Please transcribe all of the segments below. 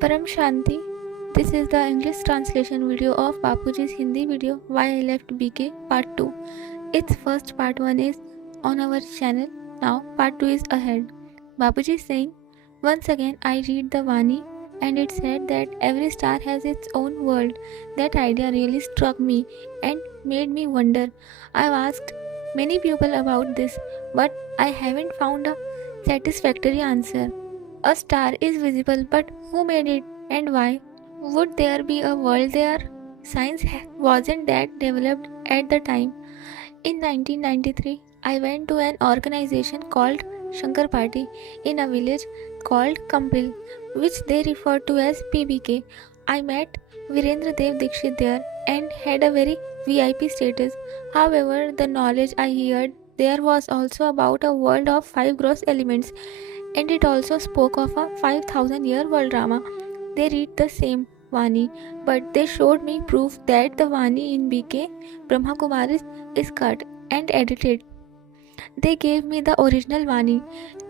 Param Shanti. This is the English translation video of Bapuji's Hindi video Why I Left BK Part 2. Its first part 1 is on our channel. Now part 2 is ahead. Bapuji is saying, once again I read the Vani and it said that every star has its own world. That idea really struck me and made me wonder. I've asked many people about this, but I haven't found a satisfactory answer. A star is visible, but who made it and why? Would there be a world there? Science wasn't that developed at the time. In 1993, I went to an organization called Shankar Party in a village called Kampil, which they refer to as PBK. I met Virendra Dev Dikshit there and had a very VIP status. However, the knowledge I heard there was also about a world of 5 gross elements, and it also spoke of a 5,000-year world drama. They read the same Vani, but they showed me proof that the Vani in BK Brahma Kumaris is cut and edited. They gave me the original Vani,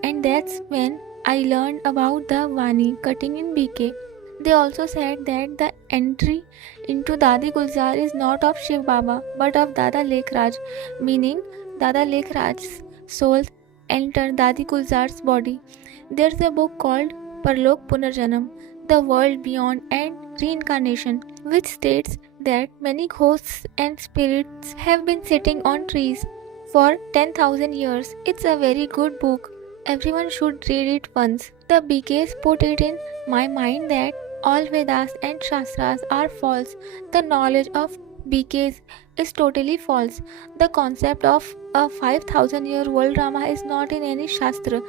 and that's when I learned about the Vani cutting in BK. They also said that the entry into Dadi Gulzar is not of Shiv Baba but of Dada Lekh Raj, meaning Dada Lekh Raj's soul entered Dadi Gulzar's body. There's a book called Parlok Punarjanam, The World Beyond and Reincarnation, which states that many ghosts and spirits have been sitting on trees for 10,000 years. It's a very good book. Everyone should read it once. The BKs put it in my mind that all Vedas and Shastras are false. The knowledge of BKs is totally false. The concept of a 5,000-year world drama is not in any Shastra.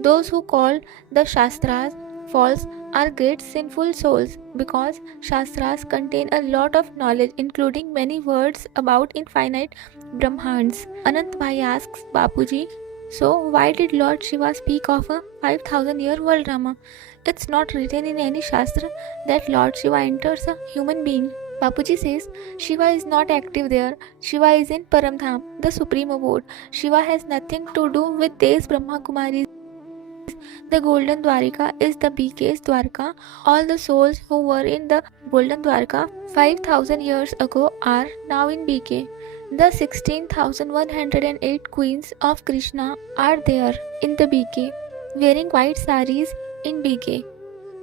Those who call the Shastras false are great sinful souls because Shastras contain a lot of knowledge, including many words about infinite Brahmans. Anant Bhai asks Bapuji, so why did Lord Shiva speak of a 5,000-year world drama? It's not written in any Shastra that Lord Shiva enters a human being. Bapuji says Shiva is not active there. Shiva is in Paramdham, the supreme abode. Shiva has nothing to do with these Brahma Kumaris. The Golden Dwarika is the BK's Dwarka. All the souls who were in the Golden Dwarka 5,000 years ago are now in BK. The 16,108 queens of Krishna are there in the BK, wearing white saris in BK.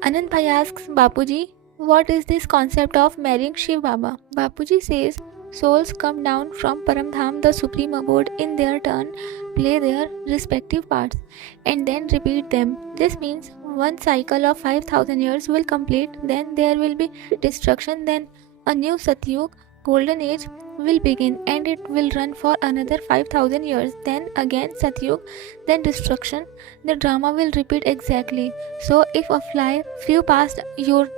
Anand Bhai asks Bapuji, what is this concept of marrying Shiv Baba? Bapuji says, souls come down from Paramdham, the supreme abode, in their turn, play their respective parts, and then repeat them. This means one cycle of 5,000 years will complete, then there will be destruction, then a new Satyug, golden age, will begin and it will run for another 5,000 years. Then again Satyug, then destruction. The drama will repeat exactly. So if a fly flew past your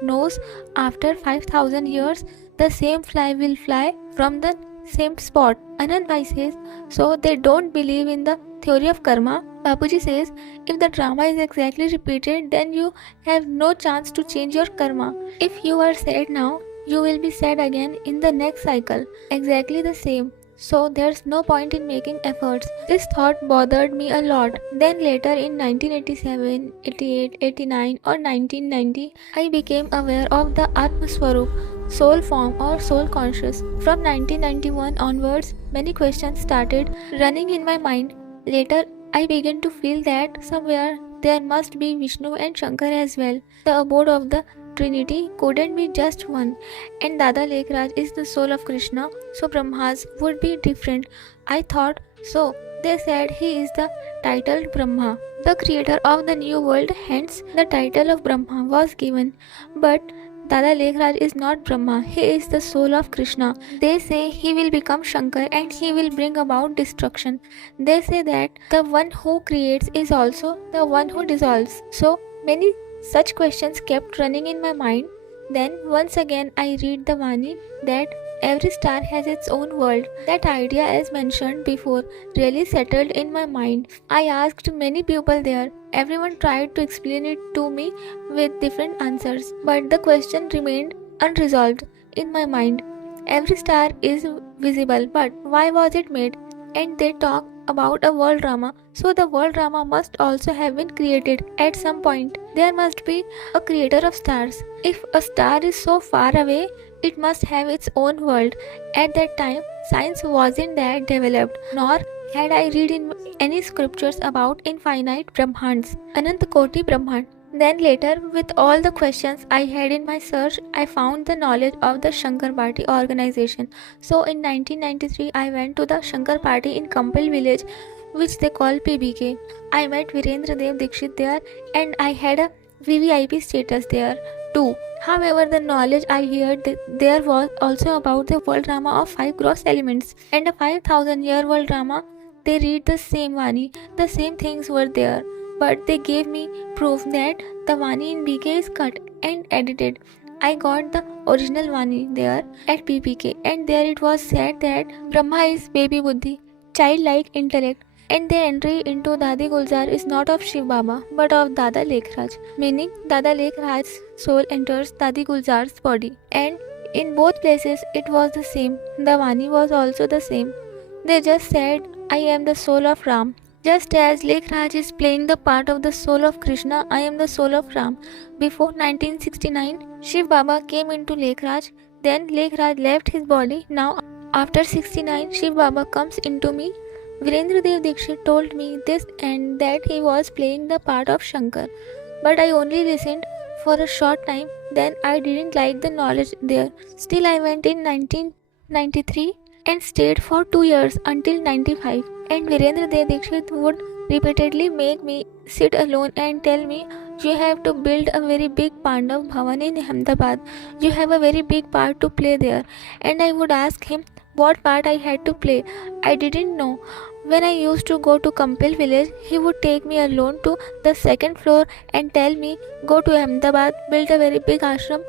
nose after 5,000 years, the same fly will fly from the same spot. Anand Bhai says, so they don't believe in the theory of karma. Bapuji says, if the drama is exactly repeated, then you have no chance to change your karma. If you are sad now, you will be sad again in the next cycle. Exactly the same. So there's no point in making efforts. This thought bothered me a lot. Then later in 1987, 88, 89 or 1990, I became aware of the Atma Swarup, soul form or soul conscious. From 1991 onwards, many questions started running in my mind. Later, I began to feel that somewhere there must be Vishnu and Shankar as well. The abode of the Trinity couldn't be just one, and Dada Lekh Raj is the soul of Krishna, so Brahmas would be different. I thought so. They said he is the titled Brahma, the creator of the new world, hence the title of Brahma was given. But Dada Lekh Raj is not Brahma, he is the soul of Krishna. They say he will become Shankar and he will bring about destruction. They say that the one who creates is also the one who dissolves. So many such questions kept running in my mind. Then once again I read the Vani that every star has its own world. That idea, as mentioned before, really settled in my mind. I asked many people there. Everyone tried to explain it to me with different answers, but the question remained unresolved in my mind. Every star is visible, but why was it made? And they talk about a world drama, so the world drama must also have been created at some point. There must be a creator of stars. If a star is so far away, it must have its own world. At that time, science wasn't that developed, nor had I read in any scriptures about infinite Brahmands, Anant Koti Brahmand. Then later, with all the questions I had in my search, I found the knowledge of the Shankar Party organization. So in 1993, I went to the Shankar Party in Kampil village, which they call PBK. I met Virendra Dev Dikshit there, and I had a VVIP status there too. However, the knowledge I heard there was also about the world drama of 5 gross elements and a 5,000-year world drama. They read the same Vani, the same things were there, but they gave me proof that the Vani in BK is cut and edited. I got the original Vani there at PPK, and there it was said that Brahma is baby buddhi, childlike intellect, and their entry into Dadi Gulzar is not of Shiv Baba but of Dada Lekhraj, meaning Dada Lekhraj's soul enters Dadi Gulzar's body, and in both places it was the same. The Vani was also the same. They just said, I am the soul of Ram. Just as Lekhraj is playing the part of the soul of Krishna, I am the soul of Ram. Before 1969, Shiv Baba came into Lekhraj, then Lekhraj left his body. Now, after 69, Shiv Baba comes into me. Virendra Dev Dikshit told me this and that he was playing the part of Shankar, but I only listened for a short time, then I didn't like the knowledge there. Still, I went in 1993 and stayed for 2 years until 95, and Virendra Dev Dikshit would repeatedly make me sit alone and tell me, you have to build a very big Pandav Bhavan in Ahmedabad. You have a very big part to play there. And I would ask him what part I had to play. I didn't know. When I used to go to Kampil village, he would take me alone to the second floor and tell me, go to Ahmedabad, build a very big ashram,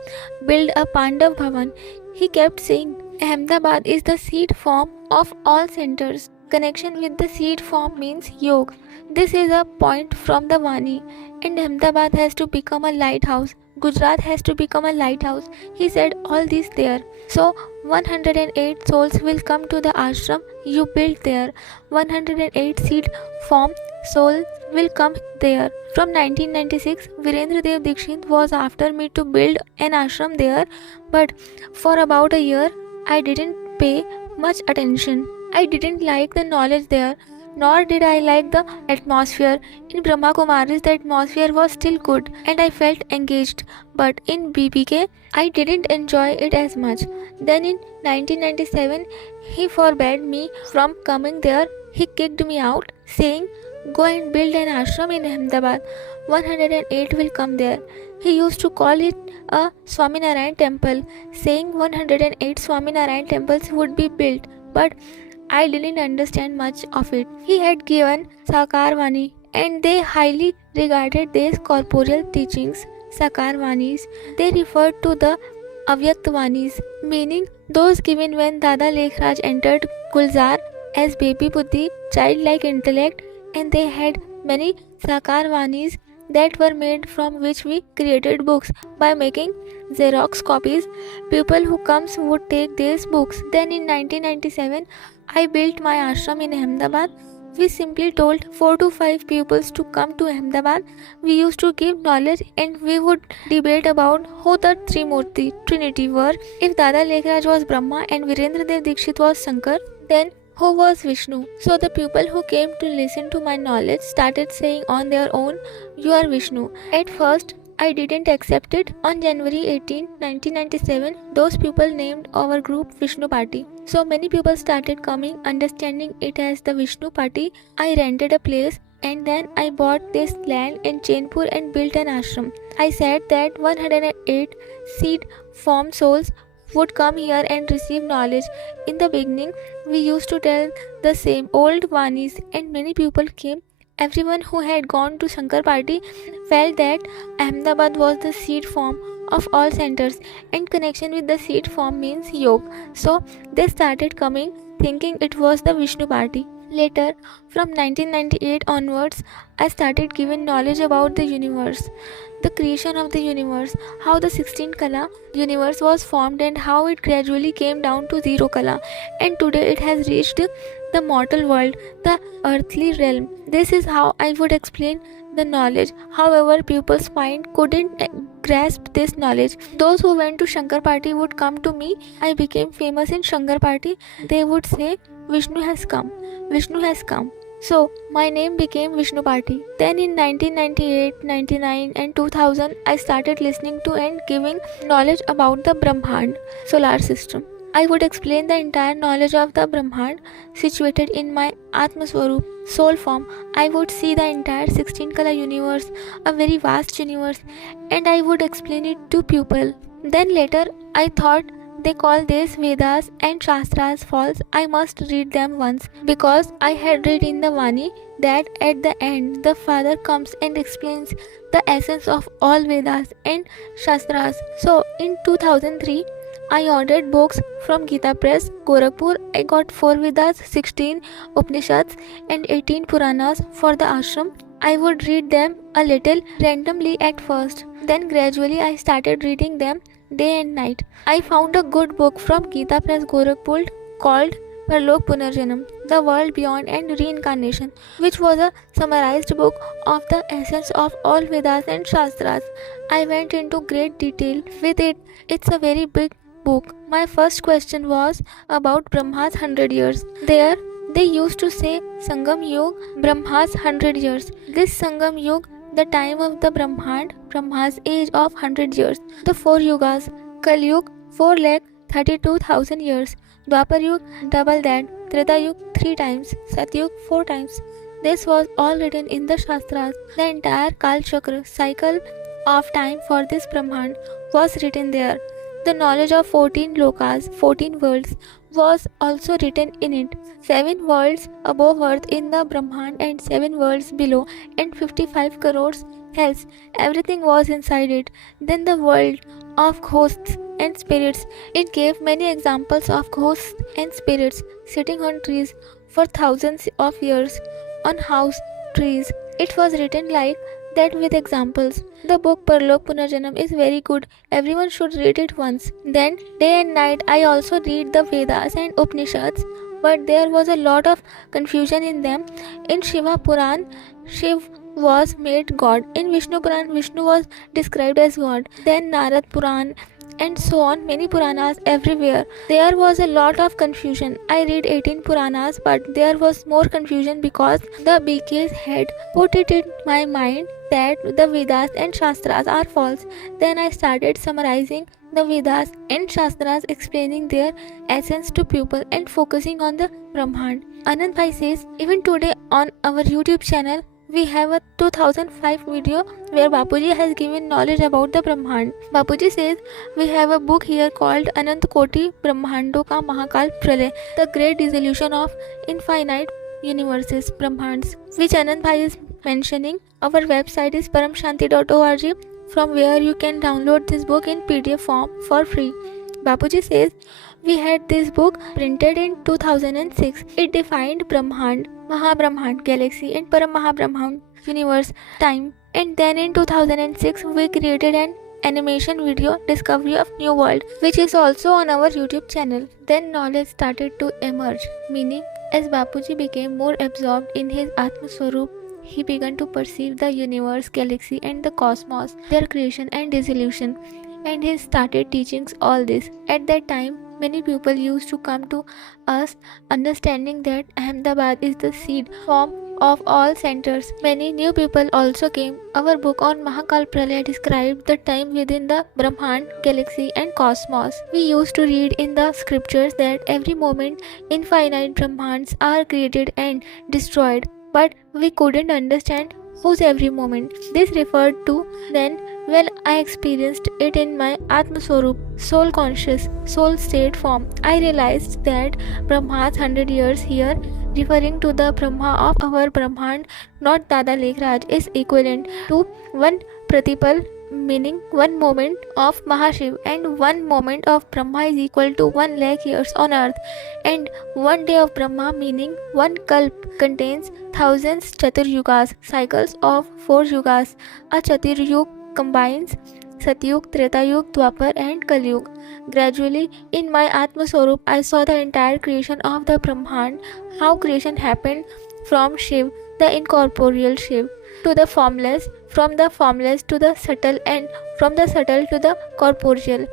build a Pandav Bhavan. He kept saying, Ahmedabad is the seed form of all centers. Connection with the seed form means yoga. This is a point from the Vani, and Ahmedabad has to become a lighthouse. Gujarat has to become a lighthouse. He said all this there. So 108 souls will come to the ashram you built there. 108 seed form soul will come there. From 1996, Virendra Dev Dikshit was after me to build an ashram there, but for about a year, I didn't pay much attention. I didn't like the knowledge there, nor did I like the atmosphere. In Brahma Kumaris, the atmosphere was still good and I felt engaged, but in BPK, I didn't enjoy it as much. Then in 1997, he forbade me from coming there. He kicked me out, saying, go and build an ashram in Ahmedabad. 108 will come there. He used to call it a Swaminarayan temple, saying 108 Swaminarayan temples would be built, but I didn't understand much of it. He had given Sakar Vani, and they highly regarded these corporeal teachings. Sakar Vanis, they referred to the Avyakt Vanis, meaning those given when Dada Lekhraj entered Gulzar as baby buddhi, childlike intellect, and they had many Sakar Vanis that were made, from which we created books by making Xerox copies. People who comes would take these books. Then in 1997, I built my ashram in Ahmedabad. We simply told 4 to 5 pupils to come to Ahmedabad. We used to give knowledge and we would debate about who the Trimurti, Trinity were. If Dada Lekhraj was Brahma and Virendra Dev Dikshit was Shankar, then who was Vishnu? So the people who came to listen to my knowledge started saying on their own, you are Vishnu. At first, I didn't accept it. On January 18, 1997, those people named our group Vishnu Party. So many people started coming, understanding it as the Vishnu Party. I rented a place and then I bought this land in Chainpur and built an ashram. I said that 108 seed form souls would come here and receive knowledge. In the beginning, we used to tell the same old Vanis and many people came. Everyone who had gone to Shankar Party felt that Ahmedabad was the seed form of all centers and connection with the seed form means yoga. So they started coming thinking it was the Vishnu Party. Later, from 1998 onwards, I started giving knowledge about the universe, the creation of the universe, how the 16 Kala universe was formed and how it gradually came down to 0 Kala, and today it has reached the mortal world, the earthly realm. This is how I would explain the knowledge. However, people's mind couldn't grasp this knowledge. Those who went to Shankar Party would come to me. I became famous in Shankar Party. They would say, Vishnu has come, Vishnu has come. So, my name became Vishnu Party. Then in 1998, 99 and 2000, I started listening to and giving knowledge about the Brahmand, solar system. I would explain the entire knowledge of the Brahmand situated in my Atma Swarup, soul form. I would see the entire 16 color universe, a very vast universe, and I would explain it to people. Then later, I thought they call these Vedas and Shastras false. I must read them once because I had read in the Vani that at the end the Father comes and explains the essence of all Vedas and Shastras. So in 2003, I ordered books from Gita Press, Gorakhpur. I got 4 Vedas, 16 Upanishads and 18 Puranas for the ashram. I would read them a little randomly at first. Then gradually I started reading them day and night. I found a good book from Gita Press Gorakhpur called Parlok Punarjanam, The World Beyond and Reincarnation, which was a summarized book of the essence of all Vedas and Shastras. I went into great detail with it. It's a very big book. My first question was about Brahma's 100 years. There, they used to say Sangam Yug, Brahma's 100 years. This Sangam Yug, the time of the Brahmand, Brahma's age of 100 years. The 4 Yugas, Kal Yug, 4,32,000 years. Dwapar Yug, double that. Treta Yug, 3 times. Satyug, 4 times. This was all written in the Shastras. The entire Kal Chakra, cycle of time for this Brahmand, was written there. The knowledge of 14 lokas, 14 worlds, was also written in it. 7 worlds above earth in the Brahmand and 7 worlds below and 55 crores hells. Everything was inside it. Then the world of ghosts and spirits. It gave many examples of ghosts and spirits sitting on trees for thousands of years, on house trees. It was written like that with examples. The book Parlok Punarjanam is very good. Everyone should read it once. Then, day and night, I also read the Vedas and Upanishads, but there was a lot of confusion in them. In Shiva Puran, Shiv was made God. In Vishnu Puran, Vishnu was described as God. Then Narad Puran, and so on, many Puranas everywhere. There was a lot of confusion. I read 18 Puranas, but there was more confusion because the BKs had put it in my mind that the Vedas and Shastras are false. Then I started summarizing the Vedas and Shastras, explaining their essence to people and focusing on the Brahmand. Anand Bhai says, even today on our YouTube channel, we have a 2005 video where Bapuji has given knowledge about the Brahmand. Bapuji says, we have a book here called Anant Koti Brahmando Ka Mahakal Pralay, the great dissolution of infinite universes, Brahmands, which Anand Bhai is mentioning. Our website is paramshanti.org, from where you can download this book in PDF form for free. Bapuji says, we had this book printed in 2006. It defined Brahmand, Mahabrahmand, galaxy and Paramahabrahmand, universe, time. And then in 2006, we created an animation video, Discovery of New World, which is also on our YouTube channel. Then knowledge started to emerge, meaning as Bapuji became more absorbed in his Atma Swarup, he began to perceive the universe, galaxy and the cosmos, their creation and dissolution. And he started teaching all this. At that time, many people used to come to us understanding that Ahmedabad is the seed form of all centers. Many new people also came. Our book on Mahakal Pralaya described the time within the Brahmand, galaxy and cosmos. We used to read in the scriptures that every moment infinite Brahmands are created and destroyed, but we couldn't understand whose every moment. This referred to then when I experienced it in my Atma Swarup, soul conscious, soul state form. I realized that Brahma's 100 years here, referring to the Brahma of our Brahmand, not Dada Lekhraj, is equivalent to one Pratipal, meaning 1 moment of Mahashiv, and 1 moment of Brahma is equal to 1 lakh years on earth, and 1 day of Brahma, meaning 1 kalp, contains thousands Chaturyugas, cycles of 4 yugas. A Chaturyug combines Satyug, Tretayug, Dwapar and Kalyug. Gradually, in my Atma Swarup, I saw the entire creation of the Brahmand, how creation happened from Shiv, the incorporeal Shiv, to the formless, from the formless to the subtle, and from the subtle to the corporeal,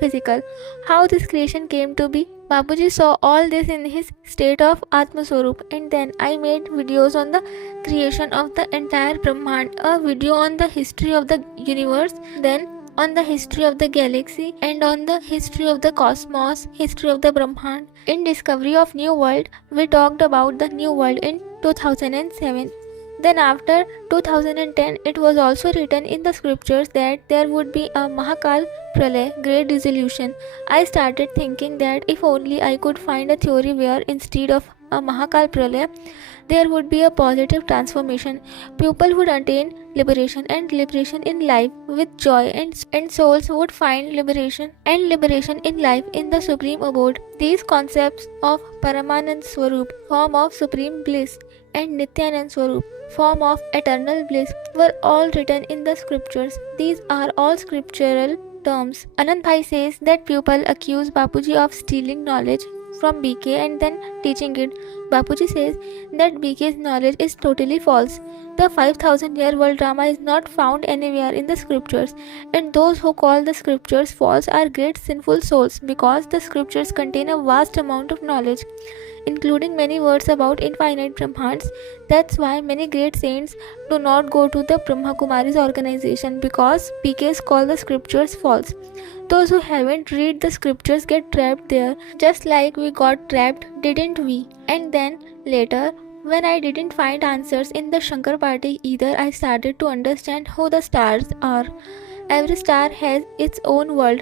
physical. How this creation came to be. Bapuji saw all this in his state of Atma Swarup, and then I made videos on the creation of the entire Brahmand, a video on the history of the universe, then on the history of the galaxy, and on the history of the cosmos, history of the Brahmand. In Discovery of New World, we talked about the New World in 2007. Then after 2010, it was also written in the scriptures that there would be a Mahakal Pralay, great dissolution. I started thinking that if only I could find a theory where instead of a Mahakal Pralay, there would be a positive transformation. People would attain liberation and liberation in life with joy, and souls would find liberation and liberation in life in the supreme abode. These concepts of Paramanand Swarup, form of supreme bliss, and Nityanand Swarup, form of eternal bliss, were all written in the scriptures. These are all scriptural terms. Anand Bhai says that people accuse Bapuji of stealing knowledge from BK and then teaching it. Bapuji says that BK's knowledge is totally false. The 5000-year-old drama is not found anywhere in the scriptures, and those who call the scriptures false are great sinful souls, because the scriptures contain a vast amount of knowledge, including many words about infinite Brahmands. That's why many great saints do not go to the Brahma Kumari's organization, because PKs call the scriptures false. Those who haven't read the scriptures get trapped there, just like we got trapped, didn't we? And then later, when I didn't find answers in the Shankar party either, I started to understand who the stars are. Every star has its own world.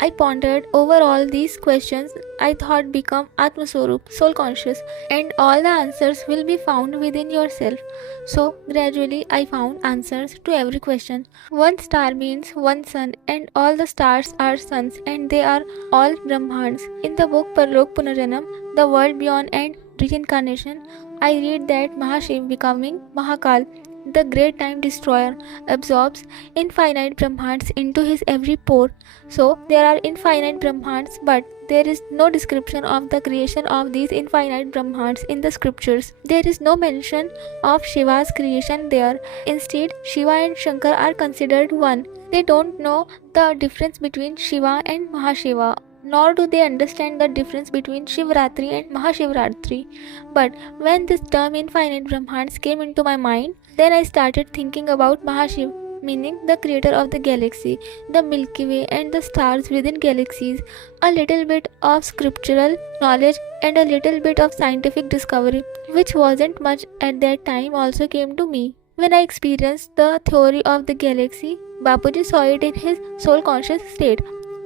I pondered over all these questions. I thought become Atma Swarup, soul conscious, and all the answers will be found within yourself. So gradually I found answers to every question. One star means one sun, and all the stars are suns, and they are all Brahmans. In the book Parlok Punaranam, the world beyond and reincarnation, I read that Mahashiv, becoming Mahakal, the great time destroyer, absorbs infinite Brahmands into his every pore. So there are infinite Brahmands, but there is no description of the creation of these infinite Brahmands in the scriptures. There is no mention of Shiva's creation there. Instead, Shiva and Shankar are considered one. They don't know the difference between Shiva and Mahashiva, nor do they understand the difference between Shivratri and Mahashivratri. But when this term infinite Brahmands came into my mind, then I started thinking about Mahashiv, meaning the creator of the galaxy, the Milky Way, and the stars within galaxies. A little bit of scriptural knowledge and a little bit of scientific discovery, which wasn't much at that time, also came to me. When I experienced the theory of the galaxy, Bapuji saw it in his soul conscious state.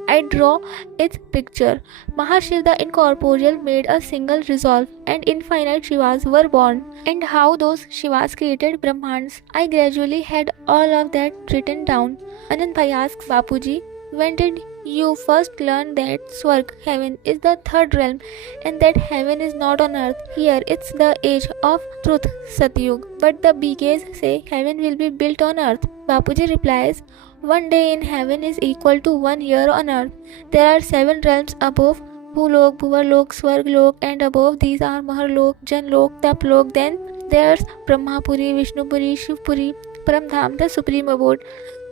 I draw its picture. Mahashiv the incorporeal made a single resolve, and infinite Shivas were born. And how those Shivas created Brahmands. I gradually had all of that written down. Anand Bhai asks Bapuji, when did you first learn that Swarg, heaven, is the third realm, and that heaven is not on earth? Here it's the age of truth, Satyug. But the BKs say heaven will be built on earth. Bapuji replies, one day in heaven is equal to 1 year on earth. There are 7 realms above: Bhulok, Bhuvarlok, Swarglok, and above these are Maharlok, Janlok, Taplok. Then there's Brahmapuri, Vishnupuri, Shivpuri, Paramdham, the supreme abode.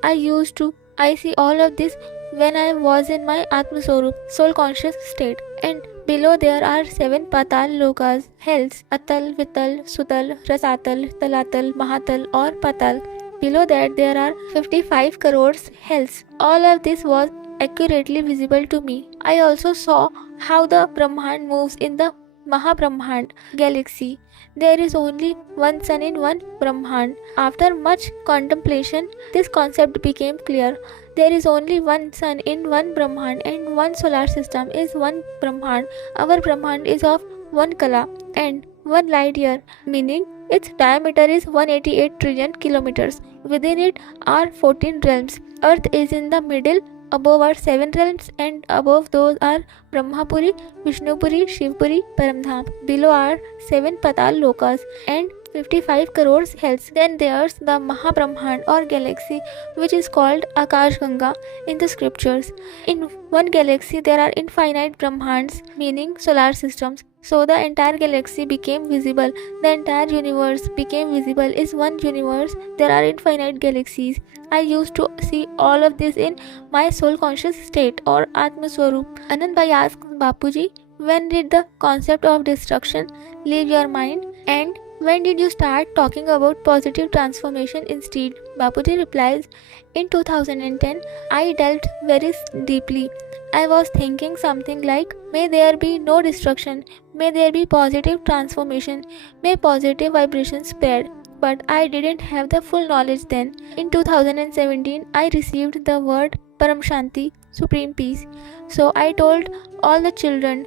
I see all of this when I was in my Atma Swarup, soul conscious state. And below there are 7 Patal Lokas, hells: Atal, Vital, Sutal, Rasatal, Talatal, Mahatal or Patal. Below that there are 55 crores hells. All of this was accurately visible to me. I also saw how the Brahmand moves in the Mahabrahmand galaxy. There is only one sun in one Brahmand. After much contemplation, this concept became clear. There is only one sun in one Brahmand, and one solar system is one Brahmand. Our Brahmand is of one kala and 1 light year, meaning its diameter is 188 trillion kilometers. Within it are 14 realms. Earth is in the middle. Above are 7 realms, and above those are Brahmapuri, Vishnupuri, Shivpuri, Paramdham. Below are 7 Patal Lokas, and 55 crores hells. Then there's the Mahabrahman or galaxy, which is called Akash Ganga in the scriptures. In one galaxy there are infinite Brahmans, meaning solar systems. So the entire galaxy became visible. The entire universe became visible. Is one universe. There are infinite galaxies. I used to see all of this in my soul conscious state or Atma Swarup. Anand Bhai asks Bapuji, when did the concept of destruction leave your mind? And when did you start talking about positive transformation instead? Bapuji replies, in 2010, I delved very deeply. I was thinking something like, may there be no destruction, may there be positive transformation, may positive vibrations spread. But I didn't have the full knowledge then. In 2017, I received the word Param Shanti, Supreme Peace. So I told all the children,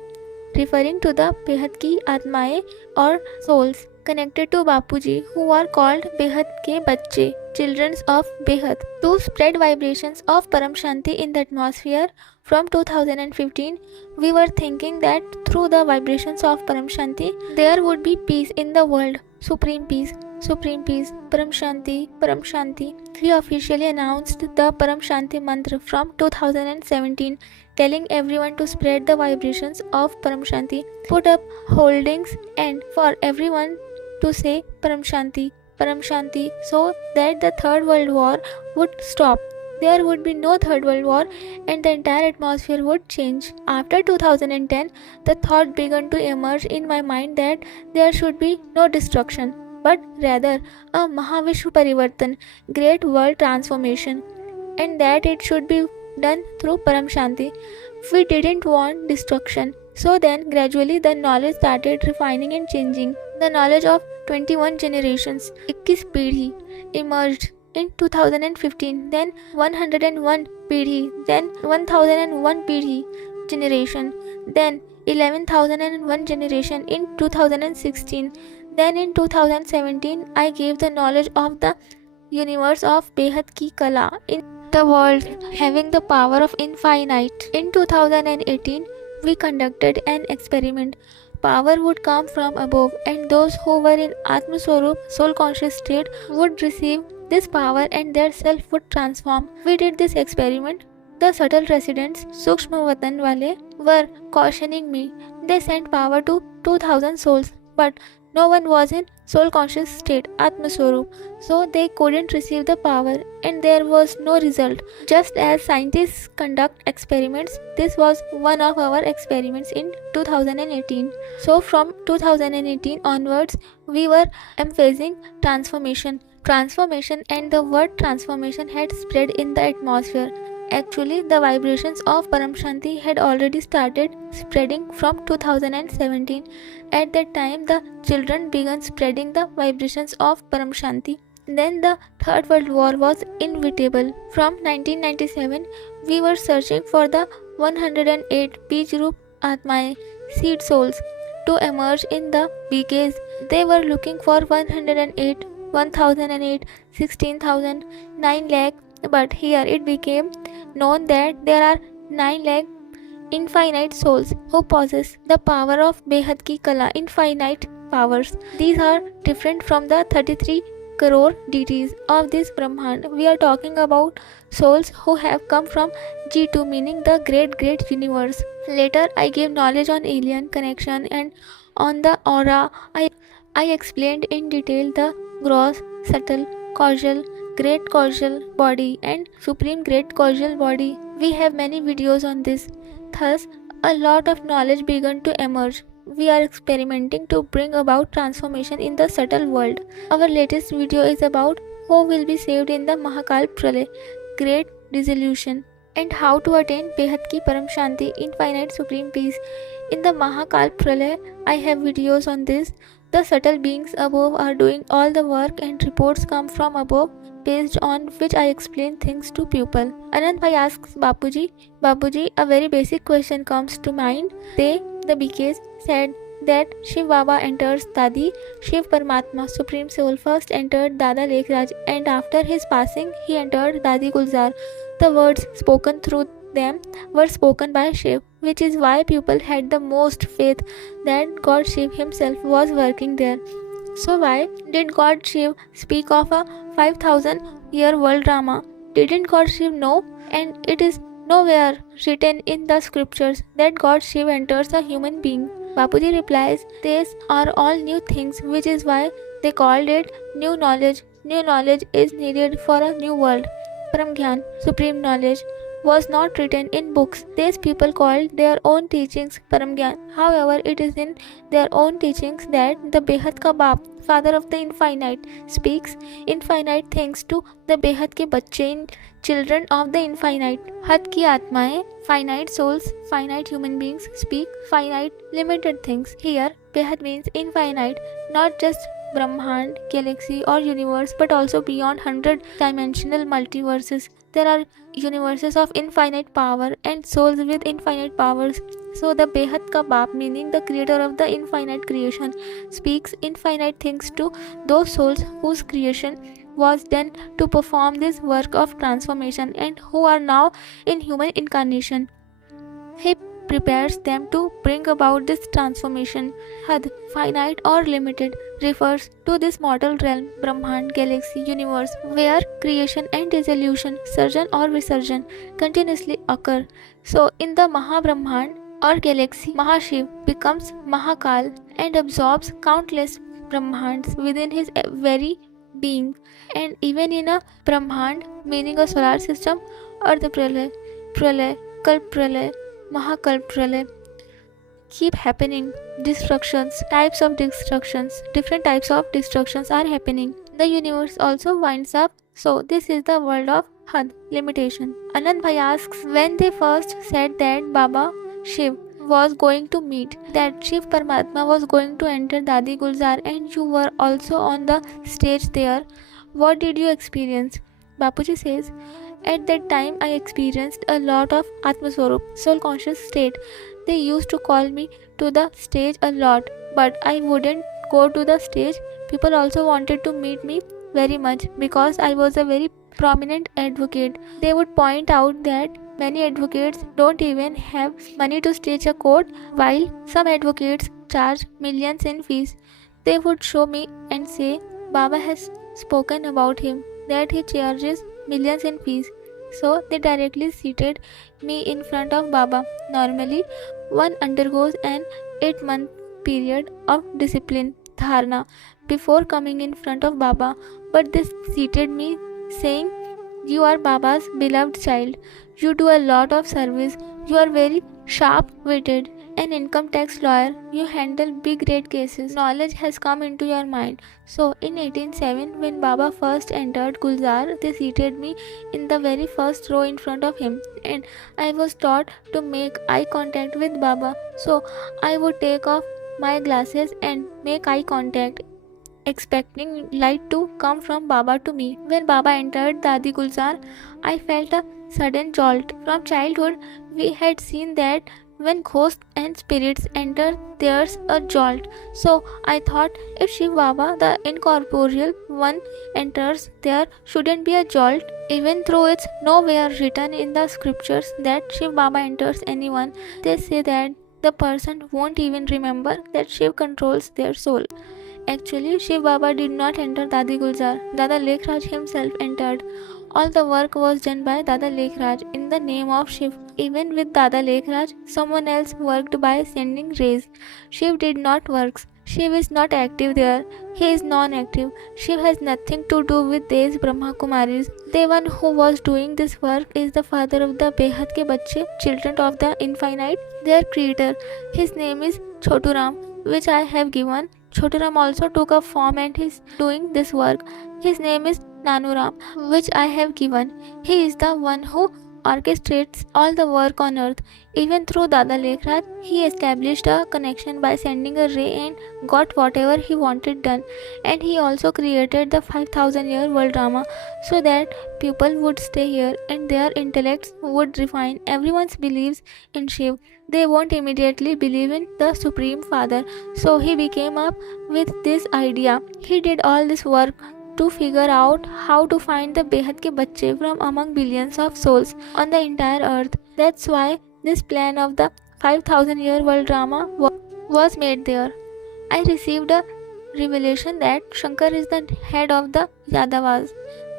referring to the Behad ki Atmaएं or souls connected to Bapuji, who are called Behad ke Bacche, children of Behad, to spread vibrations of Param Shanti in the atmosphere. From 2015, we were thinking that through the vibrations of Param Shanti, there would be peace in the world. Supreme peace, Param Shanti, Param Shanti. We officially announced the Param Shanti mantra from 2017, telling everyone to spread the vibrations of Param Shanti, put up holdings, and for everyone to say Param Shanti, so that the Third World War would stop. There would be no Third World War and the entire atmosphere would change. After 2010, the thought began to emerge in my mind that there should be no destruction, but rather a Mahavishwa Parivartan, great world transformation, and that it should be done through Param Shanti. We didn't want destruction. So then gradually the knowledge started refining and changing. The knowledge of 21 generations, 21 पीढ़ी, emerged in 2015, then 101 पीढ़ी, then 1001 पीढ़ी generation, then 11,001 generation in 2016. Then in 2017, I gave the knowledge of the universe of Behad ki Kala in the world having the power of infinite. In 2018, we conducted an experiment. Power would come from above, and those who were in Atma Swarup, soul conscious state, would receive this power and their self would transform. We did this experiment. The subtle residents, Sukshma Vatan Wale, were cautioning me. They sent power to 2000 souls, but no one was in soul conscious state, Atma Swarup, so they couldn't receive the power and there was no result. Just as scientists conduct experiments, this was one of our experiments in 2018. So from 2018 onwards, we were emphasizing transformation, and the word transformation had spread in the atmosphere. Actually, the vibrations of Param Shanti had already started spreading from 2017. At that time, the children began spreading the vibrations of Param Shanti. Then the Third World War was inevitable. From 1997, we were searching for the 108 Bijrup Atmaएं, seed souls, to emerge in the BKs. They were looking for 108, 1008, 16,000, 9 lakh. But here it became known that there are 9 lakh infinite souls who possess the power of Behad ki Kala, infinite powers. These are different from the 33 crore deities of this Brahmand. We are talking about souls who have come from G2, meaning the great universe. Later I gave knowledge on alien connection and on the aura. I explained in detail the gross, subtle, causal, great causal body and supreme great causal body. We have many videos on this. Thus, a lot of knowledge began to emerge. We are experimenting to bring about transformation in the subtle world. Our latest video is about who will be saved in the Mahakal Pralay, Great Dissolution, and how to attain Behad ki Param Shanti, infinite supreme peace. In the Mahakal Pralay, I have videos on this. The subtle beings above are doing all the work and reports come from above, based on which I explain things to people. Anand Bhai asks Bapuji, a very basic question comes to mind. They, the BKs, said that Shiv Baba enters Dadi, Shiv Paramatma, Supreme Soul, first entered Dada Lekhraj and after his passing, he entered Dadi Gulzar. The words spoken through them were spoken by Shiv, which is why people had the most faith that God Shiv himself was working there. So why did God Shiv speak of a 5000-year world drama? Didn't God Shiv know? And it is nowhere written in the scriptures that God Shiv enters a human being. Bapuji replies, these are all new things, which is why they called it new knowledge. New knowledge is needed for a new world. Paramgyan, supreme knowledge, was not written in books. These people called their own teachings Paramgyan. However, it is in their own teachings that the Behad ka Baap, father of the infinite, speaks infinite things to the Behad ke bacche, children of the infinite. Had ki atmaएं, finite souls, finite human beings speak finite, limited things. Here, Behad means infinite, not just Brahmand, galaxy or universe, but also beyond 100-dimensional multiverses. There are universes of infinite power and souls with infinite powers. So the Behad ka Baap, meaning the creator of the infinite creation, speaks infinite things to those souls whose creation was done to perform this work of transformation and who are now in human incarnation. He prepares them to bring about this transformation. Had, finite or limited, refers to this mortal realm, Brahmand, galaxy, universe, where creation and dissolution, surjan or visarjan, continuously occur. So, in the Mahabrahmand or galaxy, Mahashiv becomes Mahakal and absorbs countless Brahmands within his very being. And even in a Brahmand, meaning a solar system, or the Pralay, Kalp Pralay, Mahakalp Pralay, keep happening. Destructions, types of destructions, different types of destructions are happening. The universe also winds up. So this is the world of Had, limitation. Anand Bhai asks, when they first said that Baba Shiv was going to meet, that Shiv Paramatma was going to enter Dadi Gulzar and you were also on the stage there, what did you experience? Bapuji says, at that time I experienced a lot of Atmaswarup, soul conscious state. They used to call me to the stage a lot, but I wouldn't go to the stage. People also wanted to meet me very much because I was a very prominent advocate. They would point out that many advocates don't even have money to stage a court, while some advocates charge millions in fees. They would show me and say, Baba has spoken about him, that he charges millions in fees. So they directly seated me in front of Baba. Normally, one undergoes an 8-month period of discipline, dharna, before coming in front of Baba. But they seated me saying, you are Baba's beloved child. You do a lot of service. You are very sharp-witted. An income tax lawyer, you handle big rate cases. Knowledge has come into your mind. So in 1807, when Baba first entered Gulzar, they seated me in the very first row in front of him, and I was taught to make eye contact with Baba. So I would take off my glasses and make eye contact, expecting light to come from Baba to me. When Baba entered Dadi Gulzar, I felt a sudden jolt. From childhood, we had seen that when ghosts and spirits enter, there's a jolt. So I thought, if Shiv Baba, the incorporeal one, enters, there shouldn't be a jolt, even though it's nowhere written in the scriptures that Shiv Baba enters anyone. They say that the person won't even remember that Shiv controls their soul. Actually, Shiv Baba did not enter Dadi Gulzar. Dada Lekhraj himself entered. All the work was done by Dada Lekhraj in the name of Shiv. Even with Dada Lekhraj, someone else worked by sending rays. Shiv did not work. Shiv is not active there. He is non-active. Shiv has nothing to do with these Brahma Kumaris. The one who was doing this work is the father of the Behad ke bacche, children of the infinite, their creator. His name is Choturam, which I have given. Choturam also took a form and is doing this work. His name is Nanuram, which I have given. He is the one who orchestrates all the work on earth. Even through Dada Lekhraj, he established a connection by sending a ray and got whatever he wanted done. And he also created the 5000-year world drama so that people would stay here and their intellects would refine. Everyone believes in Shiv. They won't immediately believe in the Supreme Father. So he came up with this idea. He did all this work to figure out how to find the Behad ke bacche from among billions of souls on the entire earth. That's why this plan of the 5000-year world drama was made there. I received a revelation that Shankar is the head of the Yadavas.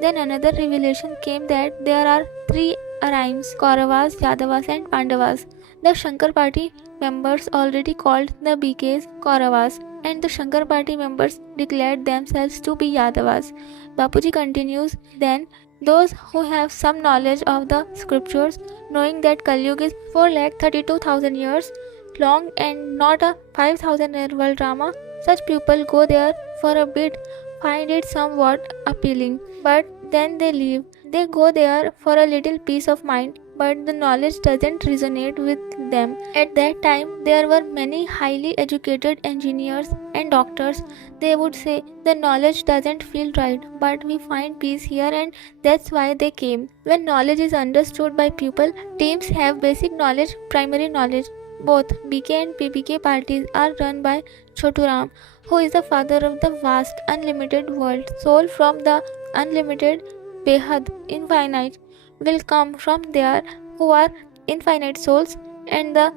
Then another revelation came that there are three Arimes, Kauravas, Yadavas and Pandavas. The Shankar party members already called the BKs Kauravas, and the Shankar party members declared themselves to be Yadavas. Bapuji continues, then those who have some knowledge of the scriptures, knowing that Kalyug is 4,32,000 years long and not a 5,000-year world drama, such people go there for a bit, find it somewhat appealing, but then they leave. They go there for a little peace of mind, but the knowledge doesn't resonate with them. At that time, there were many highly educated engineers and doctors. They would say, the knowledge doesn't feel right, but we find peace here and that's why they came. When knowledge is understood by people, teams have basic knowledge, primary knowledge. Both BK and PBK parties are run by Chotu Ram, who is the father of the vast, unlimited world. Soul from the unlimited, Behad, infinite, will come from there who are infinite souls, and the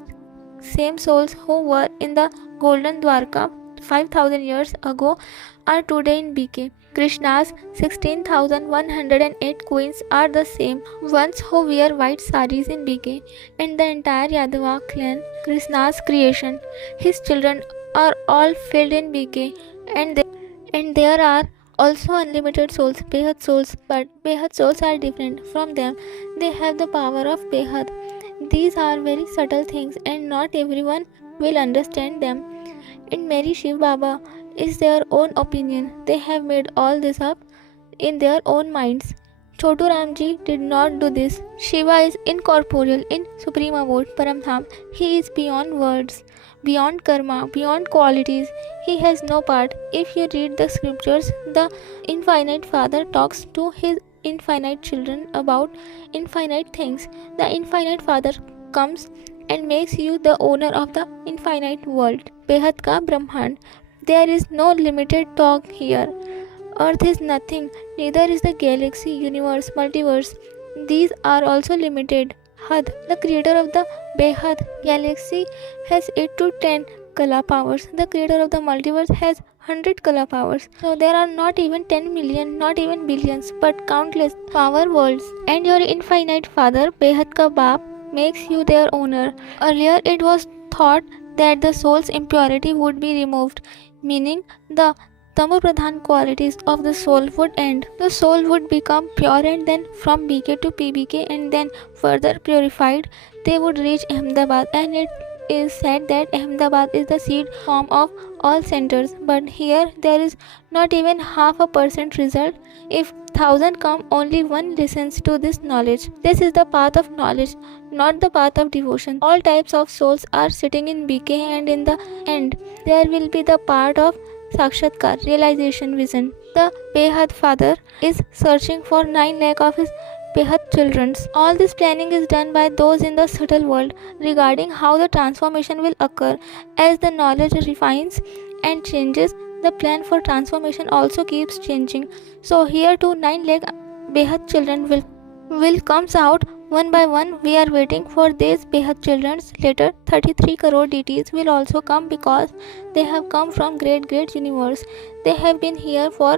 same souls who were in the golden Dwarka 5,000 years ago are today in BK. Krishna's 16,108 queens are the same ones who wear white saris in BK, and the entire Yadava clan, Krishna's creation. His children are all filled in BK, and there are also unlimited souls, Behad souls, but Behad souls are different from them. They have the power of Behad. These are very subtle things and not everyone will understand them. In Mary Shiv Baba is their own opinion. They have made all this up in their own minds. Chotu Ramji did not do this. Shiva is incorporeal in Supreme Abode, Paramdham. He is beyond words, beyond karma, beyond qualities. He has no part. If you read the scriptures, the infinite Father talks to his infinite children about infinite things. The infinite Father comes and makes you the owner of the infinite world. Behad ka Brahmand. There is no limited talk here. Earth is nothing, neither is the galaxy, universe, multiverse. These are also limited. Had, the creator of the Behad galaxy, has 8 to 10 Kala powers. The creator of the multiverse has 100 Kala powers. So there are not even 10 million, not even billions, but countless power worlds. And your infinite Father, Behad ka Baap, makes you their owner. Earlier it was thought that the soul's impurity would be removed, meaning the Tamopradhan qualities of the soul would end. The soul would become pure and then from BK to PBK and then further purified, they would reach Ahmedabad, and it is said that Ahmedabad is the seed form of all centers. But here there is not even 0.5% result. If 1,000 come, only one listens to this knowledge. This is the path of knowledge, not the path of devotion. All types of souls are sitting in BK, and in the end there will be the part of Sakshatkar, realization, vision. The Behad Father is searching for 9 lakh of his Behad children. All this planning is done by those in the subtle world regarding how the transformation will occur. As the knowledge refines and changes, the plan for transformation also keeps changing. So here too 9 lakh Behad children will comes out one by one. We are waiting for these Behad children. Later 33 crore deities will also come because they have come from great universe. They have been here for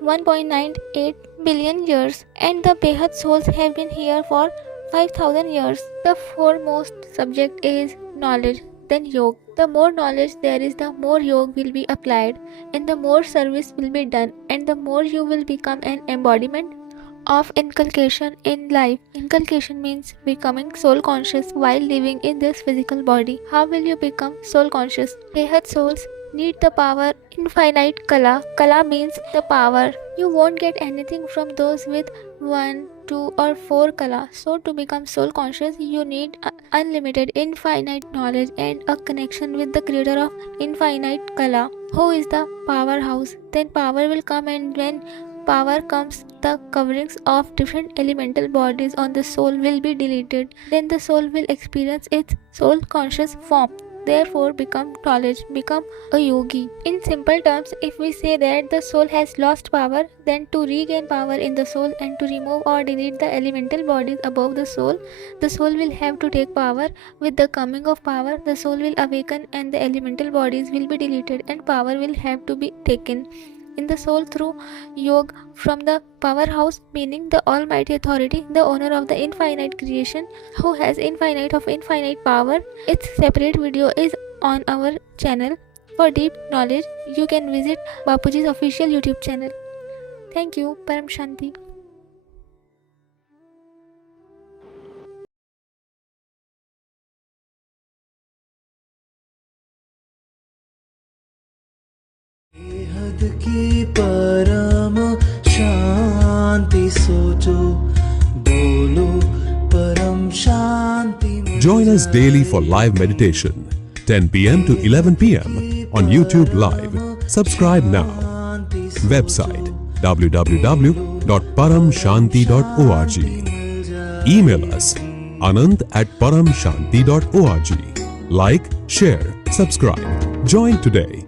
1.98 billion years, and the Behad souls have been here for 5,000 years. The foremost subject is knowledge, then yoga. The more knowledge there is, the more yoga will be applied, and the more service will be done, and the more you will become an embodiment of inculcation in life. Inculcation means becoming soul conscious while living in this physical body. How will you become soul conscious? Behad souls need the power, infinite Kala. Kala means the power. You won't get anything from those with 1, 2 or 4 Kala. So to become soul conscious, you need unlimited, infinite knowledge and a connection with the creator of infinite Kala, who is the powerhouse. Then power will come, and when power comes, the coverings of different elemental bodies on the soul will be deleted. Then the soul will experience its soul conscious form. therefore become knowledge, become a yogi. In simple terms, if we say that the soul has lost power, then to regain power in the soul and to remove or delete the elemental bodies above the soul will have to take power. With the coming of power, the soul will awaken and the elemental bodies will be deleted and power will have to be taken in the soul through yoga from the powerhouse, meaning the almighty authority, the owner of the infinite creation, who has infinite of infinite power. Its separate video is on our channel. For deep knowledge, you can visit Bapuji's official YouTube channel. Thank you. Param Shanti. बेहद की परम शांति सोचो बोलो परम शांति. Join us daily for live meditation, 10 p.m. to 11 p.m. on YouTube Live. Subscribe now. Website www.paramshanti.org. Email us anant@paramshanti.org. Like, share, subscribe. Join today.